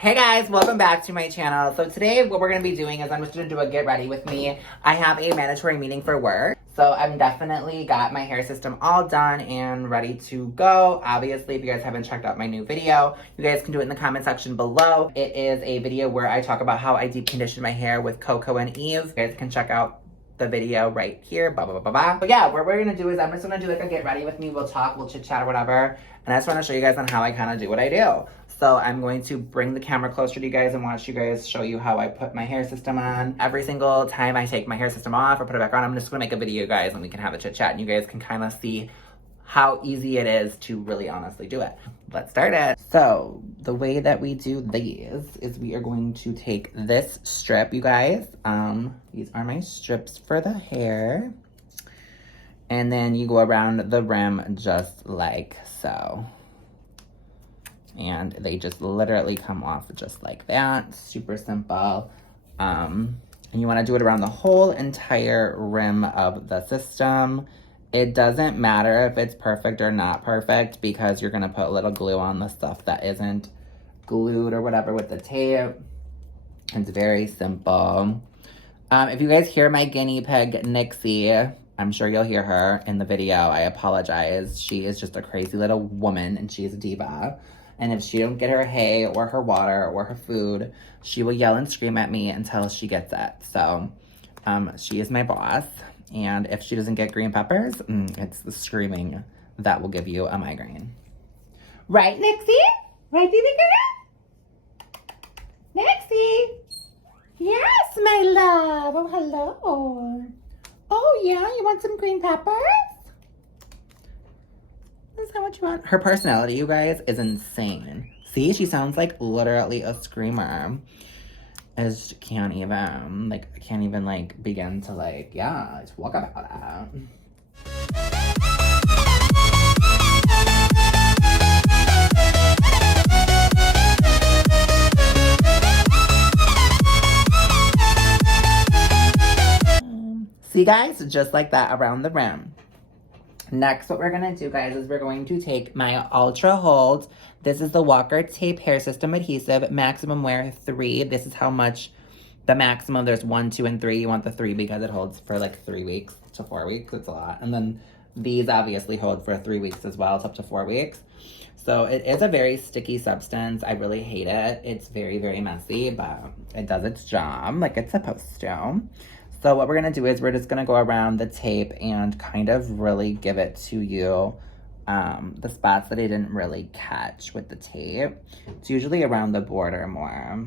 Hey guys, welcome back to my channel. So today what we're going to be doing is I'm just going to do a get ready with me. I have a mandatory meeting for work. So I'm definitely got my hair system all done and ready to go. Obviously, if you guys haven't checked out my new video, you guys can do it in the comment section below. It is a video where I talk about how I deep condition my hair with Coco and Eve. You guys can check out the video right here, blah, blah, blah, blah, blah. But yeah, what we're gonna do is I'm just gonna do like a get ready with me. We'll talk, we'll chit chat or whatever. And I just wanna show you guys on how I kind of do what I do. So I'm going to bring the camera closer to you guys and watch you guys show you how I put my hair system on. Every single time I take my hair system off or put it back on, I'm just gonna make a video, guys, and we can have a chit chat and you guys can kind of see how easy it is to really honestly do it. Let's start it. So the way that we do these is we are going to take this strip, you guys. These are my strips for the hair. And then you go around the rim just like so. And they just literally come off just like that. Super simple. And you wanna do it around the whole entire rim of the system. It doesn't matter if it's perfect or not perfect because you're gonna put a little glue on the stuff that isn't glued or whatever with the tape. It's very simple. If you guys hear my guinea pig, Nixie, I'm sure you'll hear her in the video. I apologize. She is just a crazy little woman and she's a diva. And if she don't get her hay or her water or her food, she will yell and scream at me until she gets it. So she is my boss. And if she doesn't get green peppers, it's the screaming that will give you a migraine. Right, Nixie? Right, baby girl? Nixie? Yes, my love. Oh, hello. Oh, yeah? You want some green peppers? Is that what you want? Her personality, you guys, is insane. See, she sounds like literally a screamer. I just can't even, I can't even, begin to, talk about it. See, guys? Just like that around the rim. Next, what we're gonna do, guys, is we're going to take my Ultra Hold. This is the Walker Tape Hair System Adhesive, maximum wear 3. This is how much the maximum. There's 1, 2, and 3. You want the 3 because it holds for 3 weeks to 4 weeks. It's a lot. And then these obviously hold for 3 weeks as well. It's up to 4 weeks. So it is a very sticky substance. I really hate it. It's very, very messy, but it does its job like it's supposed to. So what we're gonna do is we're just gonna go around the tape and kind of really give it to you, the spots that I didn't really catch with the tape. It's usually around the border more.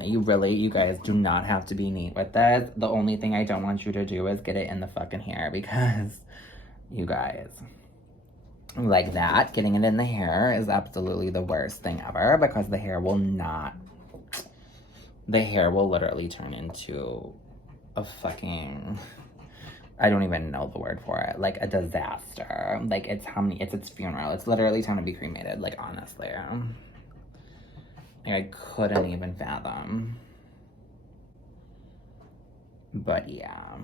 You guys do not have to be neat with this. The only thing I don't want you to do is get it in the fucking hair because you guys, like that, getting it in the hair is absolutely the worst thing ever because the hair will literally turn into a fucking, I don't even know the word for it, a disaster. It's its funeral. It's literally time to be cremated, honestly. I couldn't even fathom. But yeah.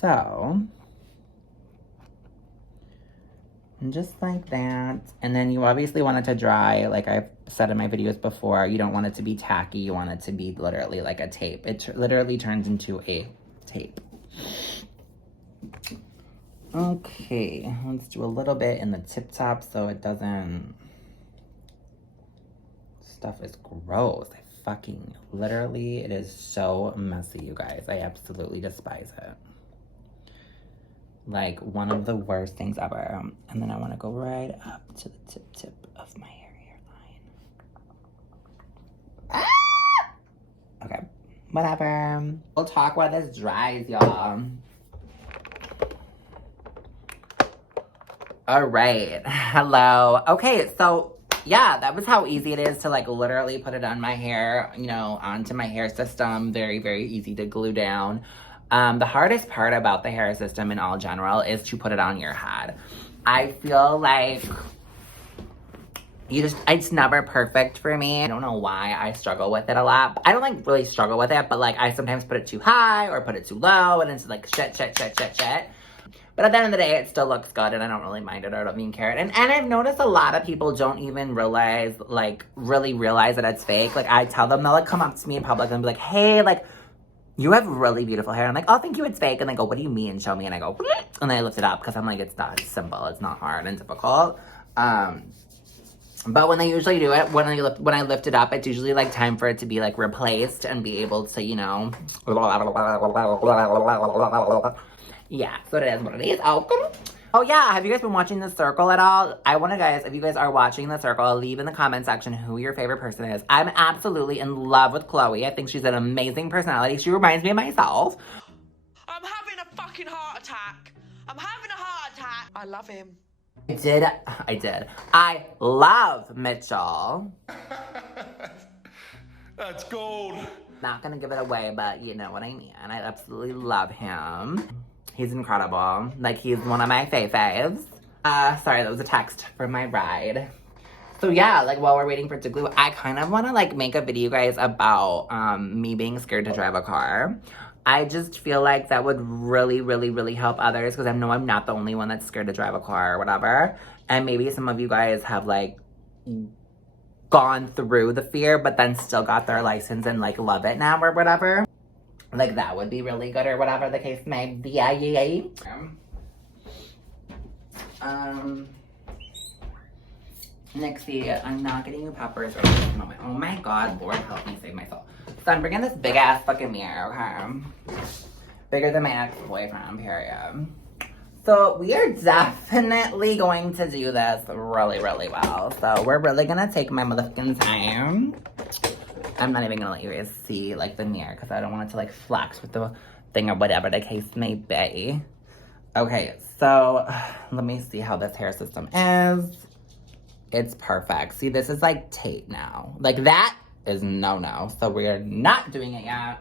So, and just like that. And then you obviously want it to dry. Like I've said in my videos before, you don't want it to be tacky. You want it to be literally like a tape. It literally turns into a tape. Okay, let's do a little bit in the tip top so it doesn't, stuff is gross. Literally, it is so messy, you guys. I absolutely despise it. One of the worst things ever. And then I want to go right up to the tip of my hairline. Ah! Okay, whatever. We'll talk while this dries, y'all. All right, hello. Okay, so yeah, that was how easy it is to literally put it on my hair, onto my hair system. Very, very easy to glue down. The hardest part about the hair system in all general is to put it on your head. I feel like it's never perfect for me. I don't know why I struggle with it a lot. I don't really struggle with it, but I sometimes put it too high or put it too low and it's shit. But at the end of the day, it still looks good and I don't really mind it or I don't even care. And I've noticed a lot of people don't even realize, like, really realize that it's fake. Like, I tell them, they'll, like, come up to me in public and be like, hey, like, you have really beautiful hair. I'm like, oh, thank you, it's fake. And they go, what do you mean? Show me. And I go, Bleh. And then I lift it up because I'm like, it's not simple. It's not hard and difficult. But when they usually do it, when I lift it up, it's usually like time for it to be like replaced and be able to, you know, yeah, so it is what it is. Oh yeah, have you guys been watching The Circle at all? I want to guys, if you guys are watching The Circle, leave in the comment section who your favorite person is. I'm absolutely in love with Chloe. I think she's an amazing personality. She reminds me of myself. I'm having a fucking heart attack. I'm having a heart attack. I love him. I did. I love Mitchell. That's gold. Not gonna give it away, but you know what I mean. I absolutely love him. He's incredible. Like, he's one of my faves. Sorry, that was a text from my ride. So yeah, like, while we're waiting for it to glue, I kind of want to, like, make a video, guys, about me being scared to drive a car. I just feel like that would really, really, really help others because I know I'm not the only one that's scared to drive a car or whatever. And maybe some of you guys have, like, gone through the fear but then still got their license and, like, love it now or whatever. Like, that would be really good or whatever the case may be. Nixie, I'm not getting you peppers right at this moment. Oh my god, Lord help me save my soul. So I'm bringing this big ass fucking mirror, okay? Bigger than my ex-boyfriend, period. So we are definitely going to do this really, really well. So we're really gonna take my motherfucking time. I'm not even gonna let you guys see, like, the mirror because I don't want it to, like, flex with the thing or whatever the case may be. Okay, so let me see how this hair system is. It's perfect. See, this is, like, tape now. Like, that is no-no. So we're not doing it yet.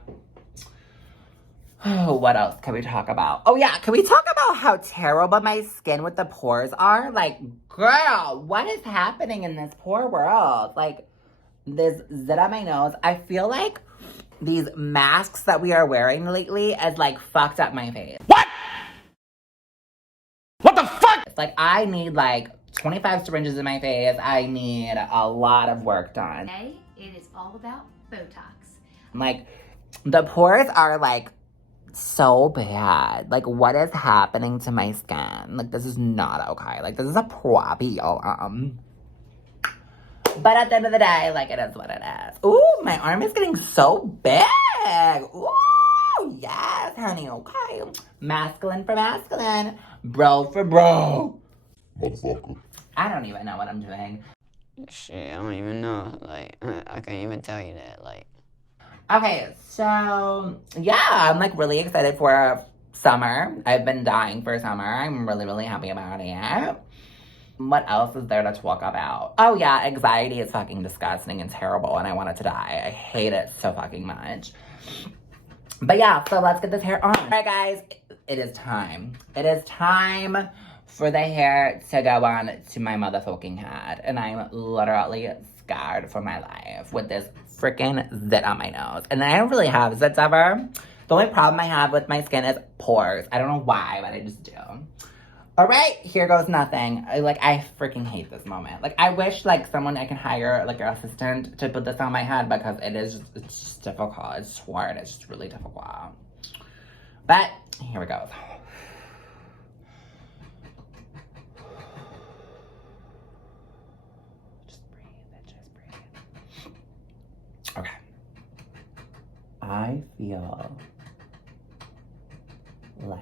Oh, what else can we talk about? Oh, yeah, can we talk about how terrible my skin with the pores are? Like, girl, what is happening in this poor world? Like, this zit on my nose. I feel like these masks that we are wearing lately has, like, fucked up my face. What? What the fuck? It's like, I need, like, 25 syringes in my face. I need a lot of work done. Today, it is all about Botox. Like, the pores are, like, so bad. Like, what is happening to my skin? Like, this is not okay. Like, this is a problem. But at the end of the day, like, it is what it is. Ooh, my arm is getting so big. Ooh, yes, honey, okay. Masculine for masculine. Bro for bro. Motherfucker. I don't even know what I'm doing. Shit, I don't even know. Like, I can't even tell you that. Like, Okay, so, yeah, I'm, like, really excited for summer. I've been dying for summer. I'm really, really happy about it. What else is there to talk about? Oh, yeah, anxiety is fucking disgusting and terrible, and I want it to die. I hate it so fucking much. But, yeah, so let's get this hair on. All right, guys, it is time. It is time for the hair to go on to my motherfucking head, and I'm literally scared for my life with this freaking zit on my nose. And then I don't really have zits ever. The only problem I have with my skin is pores. I don't know why, but I just do. All right, here goes nothing. I freaking hate this moment. Like, I wish, like, someone I can hire, like, an assistant to put this on my head because it's just difficult. It's hard. It's just really difficult. But here we go. Okay. I feel like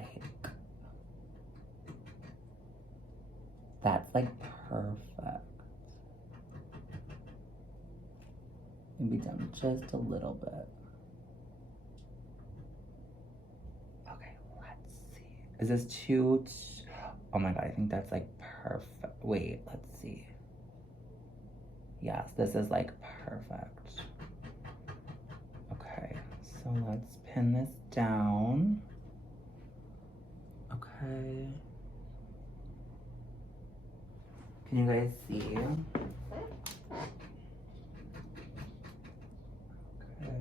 that's, like, perfect. Maybe done just a little bit. Okay, let's see. Is this too... Oh my god, I think that's, like, perfect. Wait, let's see. Yes, this is, like, perfect. Okay, so let's pin this down. Okay. Can you guys see? Okay.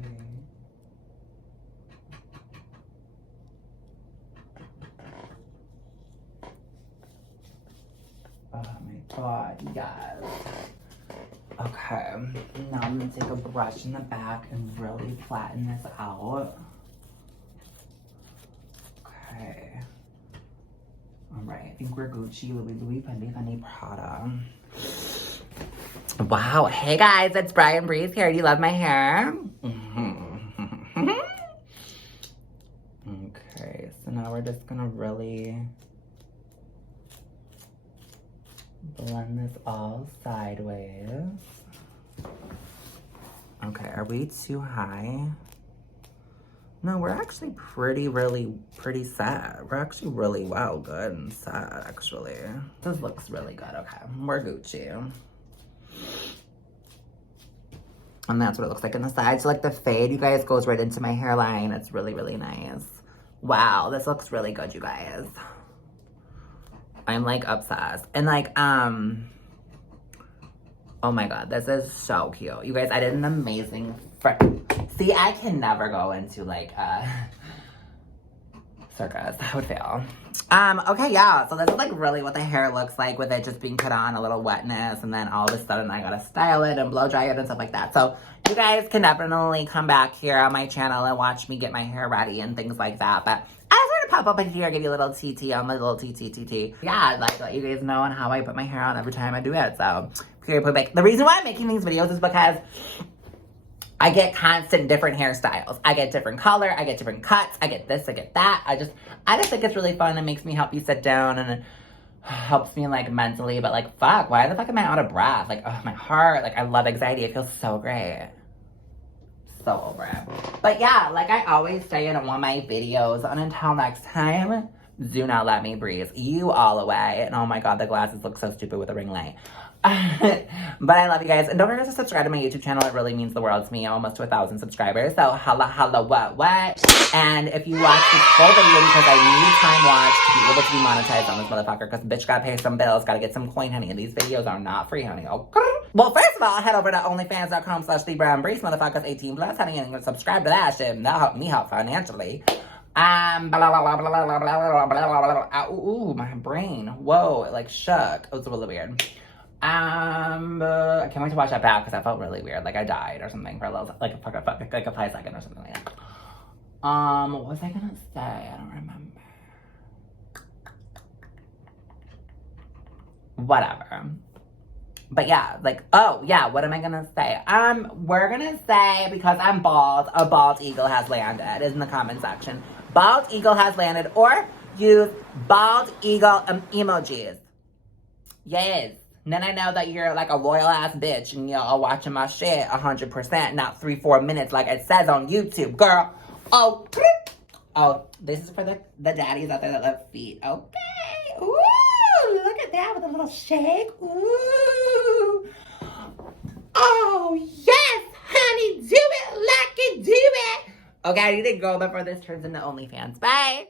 god, yes. Okay, now I'm gonna take a brush in the back and really flatten this out. Okay. Alright, I think we're Gucci, Louis, Fendi, Prada. Wow, hey guys, it's Brian Breeze here. Do you love my hair? Okay, so now we're just gonna really blend this all sideways. Okay, are we too high? No, we're actually pretty set. We're actually really good and set, actually. This looks really good. Okay, we're Gucci. And that's what it looks like on the side. So like the fade, you guys, goes right into my hairline. It's really nice. Wow, this looks really good, you guys. I'm like obsessed. And like, oh my god, this is so cute. You guys, I did an amazing See, I can never go into like circus. I would fail. Okay, yeah, so this is like really what the hair looks like with it just being put on, a little wetness, and then all of a sudden I gotta style it and blow dry it and stuff like that. So you guys can definitely come back here on my channel and watch me get my hair ready and things like that. But I just want to pop up in here, give you a little TT on my little TT. Yeah, like let you guys know on how I put my hair on every time I do it. So the reason why I'm making these videos is because I get constant different hairstyles. I get different color, I get different cuts, I get this, I get that. I just think it's really fun. It makes me help you sit down and it helps me like mentally, but like fuck, why the fuck am I out of breath? Like, oh, my heart, like I love anxiety. It feels so great. So over it. But yeah, like I always say in one of my videos, and until next time, do not let me breathe. You all away. And oh my god, the glasses look so stupid with a ring light. But I love you guys. And don't forget to subscribe to my YouTube channel. It really means the world to me. I'm almost to 1,000 subscribers. So holla, what? And if you watch this whole video because I need time watch to be able to be monetized on this motherfucker, because bitch gotta pay some bills, gotta get some coin, honey. And these videos are not free, honey. Okay? Well, first of all, head over to onlyfans.com/TheBrownBreeze, motherfuckers 18 plus, honey, and subscribe to that shit. And that'll help me out financially. Ooh, my brain. Whoa, it like shook. It was really weird. I can't wait to watch that back because I felt really weird. Like I died or something for a little, like a 5 seconds or something like that. What was I gonna say? I don't remember. Whatever. But yeah, like, oh yeah, what am I gonna say? We're gonna say, because I'm bald, a bald eagle has landed in the comment section. Bald eagle has landed, or use bald eagle emojis. Yes. And then I know that you're like a royal ass bitch and you're all watching my shit 100%, not 3-4 minutes like it says on YouTube, girl. Oh, this is for the daddies out there that love feet. Okay. Ooh, look at that with a little shake. Ooh. Oh, yes, honey, do it like it, do it. Okay, I need to go before this turns into OnlyFans. Bye.